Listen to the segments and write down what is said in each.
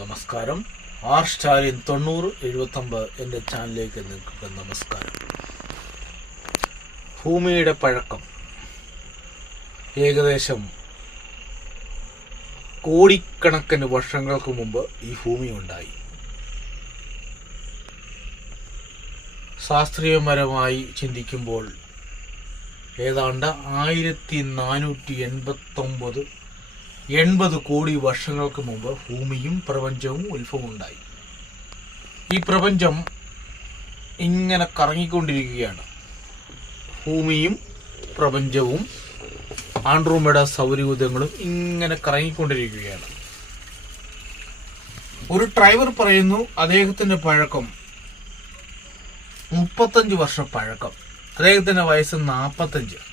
നമസ്കാരം. ആർ സ്റ്റാലിൻ തൊണ്ണൂറ് എഴുപത്തൊമ്പത് എന്റെ ചാനലിലേക്ക് നിങ്ങൾക്ക് നമസ്കാരം. ഭൂമിയുടെ പഴക്കം. ഏകദേശം കോടിക്കണക്കിന് വർഷങ്ങൾക്ക് മുമ്പ് ഈ ഭൂമി ഉണ്ടായി. ശാസ്ത്രീയപരമായി ചിന്തിക്കുമ്പോൾ ഏതാണ്ട് ആയിരത്തി നാനൂറ്റി എൺപത്തൊമ്പത് എൺപത് കോടി വർഷങ്ങൾക്ക് മുമ്പ് ഭൂമിയും പ്രപഞ്ചവും ഉത്ഭവം ഉണ്ടായി ഈ പ്രപഞ്ചം ഇങ്ങനെ കറങ്ങിക്കൊണ്ടിരിക്കുകയാണ്. ഭൂമിയും പ്രപഞ്ചവും ആൻഡ്രോമേഡ സൗരയൂഥങ്ങളും ഇങ്ങനെ കറങ്ങിക്കൊണ്ടിരിക്കുകയാണ്. ഒരു ഡ്രൈവർ പറയുന്നു അദ്ദേഹത്തിന്റെ പഴക്കം മുപ്പത്തഞ്ച് വർഷം പഴക്കം. അദ്ദേഹത്തിന്റെ വയസ്സ് നാൽപ്പത്തഞ്ച്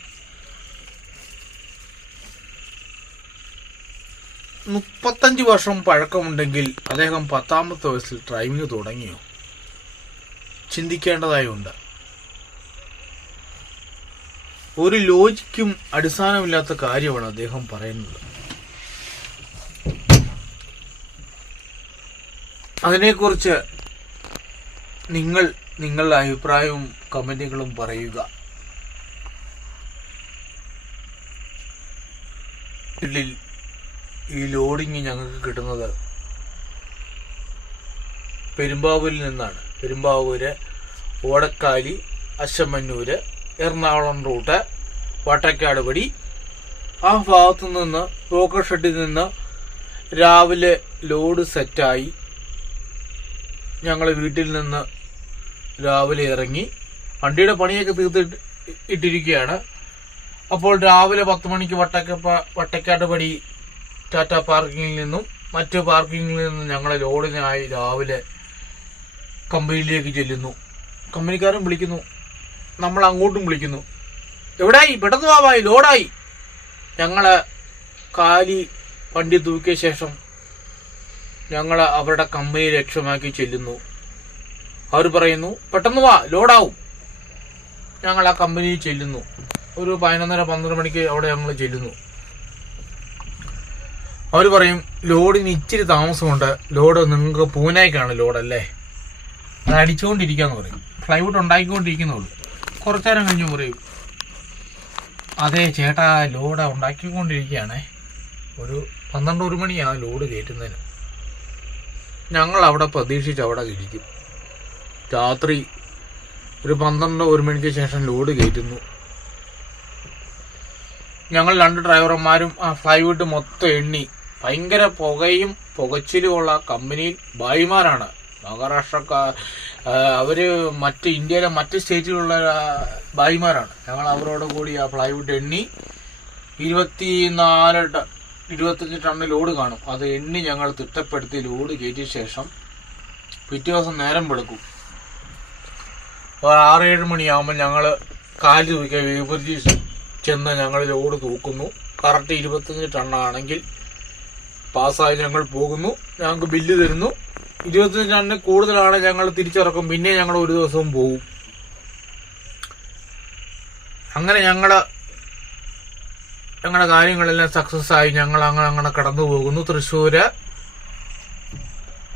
മുപ്പത്തഞ്ച് വർഷം പഴക്കമുണ്ടെങ്കിൽ അദ്ദേഹം പത്താമത്തെ വയസ്സിൽ ഡ്രൈവിംഗ് തുടങ്ങിയോ? ചിന്തിക്കേണ്ടതായുണ്ട് ഒരു ലോജിക്കും അടിസ്ഥാനമില്ലാത്ത കാര്യമാണ് അദ്ദേഹം പറയുന്നത്. അതിനെക്കുറിച്ച് നിങ്ങൾ നിങ്ങളുടെ അഭിപ്രായവും കമന്റുകളും പറയുക. ഇതിൽ ഈ ലോഡിങ് ഞങ്ങൾക്ക് കിട്ടുന്നത് പെരുമ്പാവൂരിൽ നിന്നാണ്. പെരുമ്പാവൂര് ഓടക്കാലി അശമന്നൂര് എറണാകുളം റൂട്ട് വട്ടക്കാട് വഴി ആ ഭാഗത്തു നിന്ന് ലോക്കൽ ഷെഡിൽ നിന്ന് രാവിലെ ലോഡ് സെറ്റായി. ഞങ്ങൾ വീട്ടിൽ നിന്ന് രാവിലെ ഇറങ്ങി. വണ്ടിയുടെ പണിയൊക്കെ തീർത്തിട്ട് ഇട്ടിരിക്കുകയാണ്. അപ്പോൾ രാവിലെ പത്ത് മണിക്ക് വട്ടക്കപ്പ വട്ടക്കാട് പടി ടാറ്റ പാർക്കിങ്ങിൽ നിന്നും മറ്റ് പാർക്കിങ്ങിൽ നിന്നും ഞങ്ങളെ ലോഡിനായി രാവിലെ കമ്പനിയിലേക്ക് ചെല്ലുന്നു. കമ്പനിക്കാരും വിളിക്കുന്നു. നമ്മൾ അങ്ങോട്ടും വിളിക്കുന്നു. എവിടായി? പെട്ടെന്ന് വാവായി ലോഡായി. ഞങ്ങൾ കാലി വണ്ടി തൂക്കിയ ശേഷം ഞങ്ങൾ അവരുടെ കമ്പനി ലക്ഷ്യമാക്കി ചെല്ലുന്നു. അവർ പറയുന്നു പെട്ടെന്ന് വാ ലോഡാവും. ഞങ്ങൾ ആ കമ്പനിയിൽ ചെല്ലുന്നു. ഒരു പതിനൊന്നര പന്ത്രണ്ട് മണിക്ക് അവിടെ ഞങ്ങൾ ചെല്ലുന്നു. അവർ പറയും ലോഡിന് ഇച്ചിരി താമസമുണ്ട്. ലോഡ് നിങ്ങൾക്ക് പൂനായിക്കാണ് ലോഡല്ലേ? അത് അടിച്ചുകൊണ്ടിരിക്കുകയെന്ന് പറയും. ഫ്ലൈവുഡ് ഉണ്ടാക്കിക്കൊണ്ടിരിക്കുന്നുള്ളൂ. കുറച്ചു നേരം കഴിഞ്ഞ് പറയും അതെ ചേട്ടാ ലോഡ് ഉണ്ടാക്കിക്കൊണ്ടിരിക്കുകയാണേ. ഒരു പന്ത്രണ്ട് ഒരു മണിയാണ് ലോഡ് കയറ്റുന്നതിന്. ഞങ്ങൾ അവിടെ പ്രതീക്ഷിച്ച് അവിടെ ഇരിക്കും. രാത്രി ഒരു പന്ത്രണ്ട് ഒരു മണിക്ക് ശേഷം ലോഡ് കയറ്റുന്നു. ഞങ്ങൾ രണ്ട് ഡ്രൈവർമാരും ആ ഫ്ലൈവുഡ് മൊത്തം എണ്ണി. ഭയങ്കര പുകയും പുകച്ചിലുമുള്ള കമ്പനി ഭായിമാരാണ്. മഹാരാഷ്ട്രക്കാർ അവർ മറ്റ് ഇന്ത്യയിലെ മറ്റ് സ്റ്റേറ്റിലുള്ള ഭായിമാരാണ്. ഞങ്ങൾ അവരോട് കൂടി ആ ഫ്ലൈവുഡ് എണ്ണി ഇരുപത്തി നാല് ഇരുപത്തഞ്ച് ടണ്ണ് ലോഡ് കാണും. അത് എണ്ണി ഞങ്ങൾ തിട്ടപ്പെടുത്തി ലോഡ് കയറ്റിയ ശേഷം പിറ്റേ ദിവസം നേരം വെളുക്കും. ഒരു ആറേഴ് മണിയാകുമ്പോൾ ഞങ്ങൾ കാൽ തൂക്കിയ വിപരീത ചെന്ന് ഞങ്ങൾ ലോഡ് തൂക്കുന്നു. കറക്റ്റ് ഇരുപത്തഞ്ച് ടണ്ണാണെങ്കിൽ പാസ്സായി ഞങ്ങൾ പോകുന്നു. ഞങ്ങൾക്ക് ബില്ല് തരുന്നു. ടണ്ണിന് കൂടുതലാണ് ഞങ്ങൾ തിരിച്ചിറക്കും പിന്നെ ഞങ്ങൾ ഒരു ദിവസവും പോകും അങ്ങനെ ഞങ്ങൾ ഞങ്ങളുടെ കാര്യങ്ങളെല്ലാം സക്സസ് ആയി. ഞങ്ങൾ അങ്ങനെ അങ്ങനെ കടന്നു പോകുന്നു. തൃശ്ശൂര്.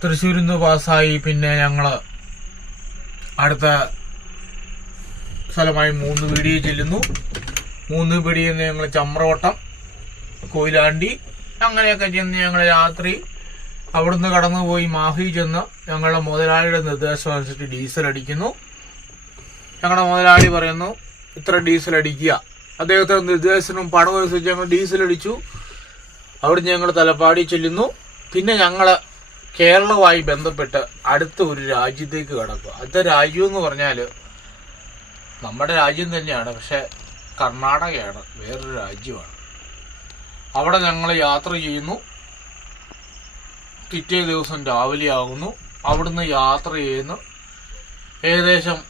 തൃശ്ശൂരിൽ നിന്ന് പാസ്സായി. പിന്നെ ഞങ്ങൾ അടുത്ത സ്ഥലമായി മൂന്ന് പീടിയെ ചെല്ലുന്നു. മൂന്ന് പീടിയിൽ നിന്ന് ഞങ്ങൾ ചമ്രവട്ടം കൊയിലാണ്ടി അങ്ങനെയൊക്കെ ചെന്ന് ഞങ്ങൾ രാത്രി അവിടുന്ന് കടന്നുപോയി മാഹി ചെന്ന് ഞങ്ങളുടെ മുതലാളിയുടെ നിർദ്ദേശം അനുസരിച്ച് ഡീസൽ അടിക്കുന്നു. ഞങ്ങളുടെ മുതലാളി പറയുന്നു ഇത്ര ഡീസൽ അടിക്കുക. അദ്ദേഹത്തിന്റെ നിർദ്ദേശത്തിനും പണം അനുസരിച്ച് ഞങ്ങൾ ഡീസൽ അടിച്ചു. അവിടുന്ന് ഞങ്ങൾ തലപ്പാടി ചെല്ലുന്നു. പിന്നെ ഞങ്ങൾ കേരളവുമായി ബന്ധപ്പെട്ട് അടുത്ത ഒരു രാജ്യത്തേക്ക് കടക്കുക. അടുത്ത രാജ്യം എന്ന് പറഞ്ഞാൽ നമ്മുടെ രാജ്യം തന്നെയാണ് പക്ഷെ കർണാടകയാണ് വേറൊരു രാജ്യമാണ്. അവിടെ ഞങ്ങൾ യാത്ര ചെയ്യുന്നു. പിറ്റേ ദിവസം രാവിലെ ആകുന്നു അവിടുന്ന് യാത്ര ചെയ്യുന്നു. ഏകദേശം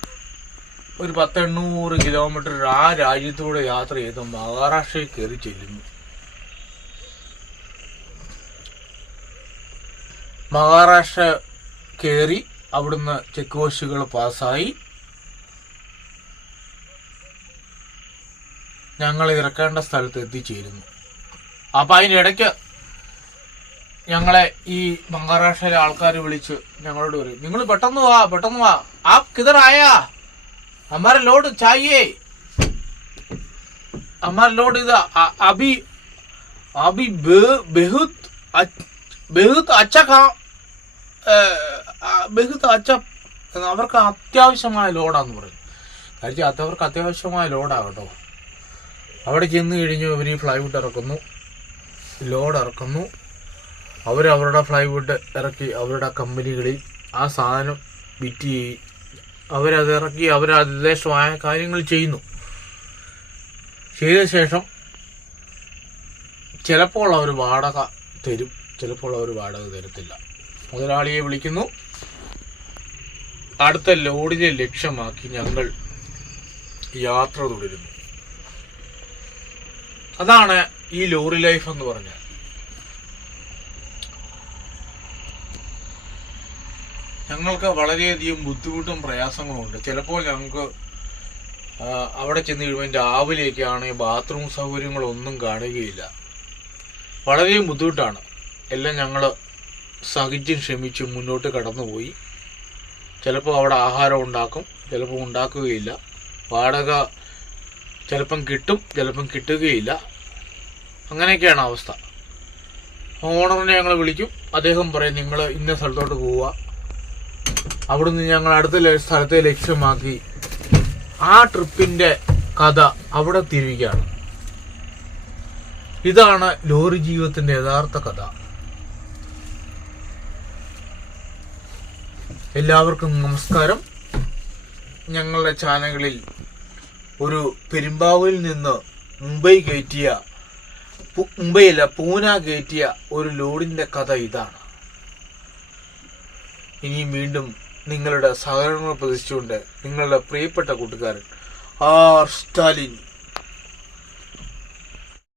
ഒരു പത്തെണ്ണൂറ് കിലോമീറ്റർ ആ രാജ്യത്തൂടെ യാത്ര ചെയ്ത്. മഹാരാഷ്ട്രയിൽ കയറി ചെല്ലുന്നു. മഹാരാഷ്ട്ര കയറി അവിടുന്ന് ചെക്ക് പോസ്റ്റുകൾ പാസ്സായി. ഞങ്ങൾ ഇറക്കേണ്ട സ്ഥലത്ത് എത്തിച്ചേരുന്നു. അപ്പൊ അതിനിടയ്ക്ക് ഞങ്ങളെ ഈ മഹാരാഷ്ട്രയിലെ ആൾക്കാർ വിളിച്ച് ഞങ്ങളോട് പറയും നിങ്ങൾ പെട്ടെന്ന് വാ പെട്ടെന്ന് വാ. ആ കിതർ അമ്മാരെ ലോഡ് ചായേ. അമ്മാരെ ലോഡ് ഇത് അബി അബി ബെഹുത് ബെഹുത് അച്ഛ കാ ബെഹുത് അച്ഛ അവർക്ക് അത്യാവശ്യമായ ലോഡാന്ന് പറയും. കാര്യം അവർക്ക് അത്യാവശ്യമായ ലോഡാണ് കേട്ടോ. അവിടെ ചെന്ന് കഴിഞ്ഞു ഇവർ ഈ ഫ്ലൈവുഡ് ഇറക്കുന്നു. ലോഡ് ഇറക്കുന്നു അവർ അവരുടെ ഫ്ലൈവുഡ് ഇറക്കി അവരുടെ കമ്പനികളിൽ ആ സാധനം വിറ്റ് അവരത് ഇറക്കി അവരതിദേശമായ കാര്യങ്ങൾ ചെയ്യുന്നു. ചെയ്ത ശേഷം ചിലപ്പോൾ അവർ വാടക തരും. ചിലപ്പോൾ അവർ വാടക തരത്തില്ല. മുതലാളിയെ വിളിക്കുന്നു. അടുത്ത ലോഡിനെ ലക്ഷ്യമാക്കി ഞങ്ങൾ യാത്ര തുടരുന്നു. അതാണ് ഈ ലോറി ലൈഫ് എന്ന് പറഞ്ഞാൽ ഞങ്ങൾക്ക് വളരെയധികം ബുദ്ധിമുട്ടും പ്രയാസങ്ങളും ഉണ്ട്. ചിലപ്പോൾ ഞങ്ങൾക്ക് അവിടെ ചെന്ന് കഴിയുമ്പോൾ രാവിലെയൊക്കെയാണ് ബാത്റൂം സൗകര്യങ്ങളൊന്നും കാണുകയില്ല. വളരെ ബുദ്ധിമുട്ടാണ്. എല്ലാം ഞങ്ങൾ സഹിച്ചും ക്ഷമിച്ചും മുന്നോട്ട് കടന്നുപോയി. ചിലപ്പോൾ അവിടെ ആഹാരം ഉണ്ടാക്കും ചിലപ്പോൾ ഉണ്ടാക്കുകയില്ല. വാടക ചിലപ്പം കിട്ടും ചിലപ്പം കിട്ടുകയില്ല. അങ്ങനെയൊക്കെയാണ് അവസ്ഥ. ഓണറിനെ ഞങ്ങൾ വിളിക്കും. അദ്ദേഹം പറയും നിങ്ങൾ ഇന്ന സ്ഥലത്തോട്ട് പോവുക. അവിടുന്ന് ഞങ്ങൾ അടുത്ത സ്ഥലത്തെ ലക്ഷ്യമാക്കി ആ ട്രിപ്പിന്റെ കഥ അവിടെ തിരികെയാണ് ഇതാണ് ലോറി ജീവിതത്തിന്റെ യഥാർത്ഥ കഥ. എല്ലാവർക്കും നമസ്കാരം. ഞങ്ങളുടെ ചാനലുകളിൽ ഒരു പെരുമ്പാവൂരിൽ നിന്ന് മുംബൈ കയറ്റിയ മുംബൈയല്ല പൂന കയറ്റിയ ഒരു ലോഡിന്റെ കഥ ഇതാണ്. ഇനിയും വീണ്ടും നിങ്ങളുടെ സഹകരണങ്ങൾ പ്രതീക്ഷിച്ചുകൊണ്ട് നിങ്ങളുടെ പ്രിയപ്പെട്ട കൂട്ടുകാരൻ ആർ സ്റ്റാലിൻ.